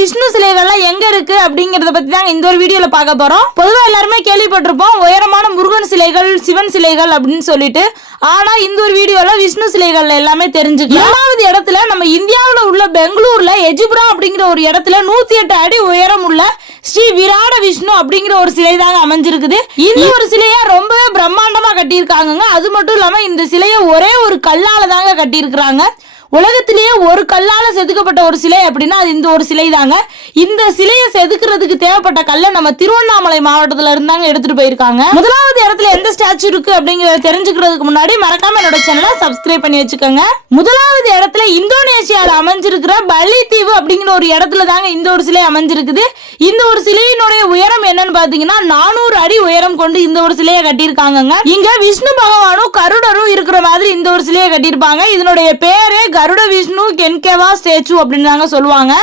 விஷ்ணு சிலைகள்லாம் எங்க இருக்கு அப்படிங்கறத பத்தி தான் இந்த ஒரு வீடியோல பார்க்க போறோம். பொதுவா எல்லாருமே கேள்விப்பட்டிருப்போம் உயரமான முருகன் சிலைகள் சிவன் சிலைகள் அப்படின்னு சொல்லிட்டு. ஆனா இந்த ஒரு வீடியோல விஷ்ணு சிலைகள் எல்லாமே தெரிஞ்சுக்கலாம். ஏழாவது இடத்துல நம்ம இந்தியாவில் உள்ள பெங்களூர்ல எஜிபுரா அப்படிங்கிற ஒரு இடத்துல நூத்தி எட்டு அடி உயரம் உள்ள ஸ்ரீ விராட விஷ்ணு அப்படிங்கிற ஒரு சிலை தாங்க அமைஞ்சிருக்குது. இந்த ஒரு சிலையா ரொம்பவே பிரம்மாண்டமா கட்டியிருக்காங்கங்க. அது மட்டும் இல்லாம இந்த சிலையை ஒரே ஒரு கல்லால தாங்க கட்டியிருக்கிறாங்க. உலகத்திலேயே ஒரு கல்லால செதுக்கப்பட்ட ஒரு சிலை அப்படின்னா அது இந்த ஒரு சிலை தாங்க இந்த சிலையை செதுக்கிறதுக்கு தேவைப்பட்ட கல்லை நம்ம திருவண்ணாமலை மாவட்டத்துல இருந்தாங்க எடுத்துட்டு போயிருக்காங்க. முதலாவது இடத்துல எந்த ஸ்டாச்சு இருக்கு அப்படிங்கிறத தெரிஞ்சுக்கிறதுக்கு முன்னாடி மறக்காம என்னோட சேனலை சப்ஸ்கிரைப் பண்ணி வச்சுக்கோங்க. முதலாவது இடத்துல இந்தோனேஷியால இருக்கிற பள்ளித்தீவு அப்படிங்கிற ஒரு இடத்துல தாங்க இந்த ஒரு சிலை அமைஞ்சிருக்குது. இந்த ஒரு சிலையினுடைய உயரம் என்னன்னு பாத்தீங்கன்னா நானூறு அடி உயரம் கொண்டு இந்த ஒரு சிலையை கட்டியிருக்காங்கங்க. இங்க விஷ்ணு பகவானும் கருடரும் இருக்கிற மாதிரி இந்த ஒரு சிலையை கட்டியிருப்பாங்க. இதனுடைய பேரே கருட விஷ்ணு கென்கேவா ஸ்டேச்சு அப்படின்னு தாங்க சொல்லுவாங்க.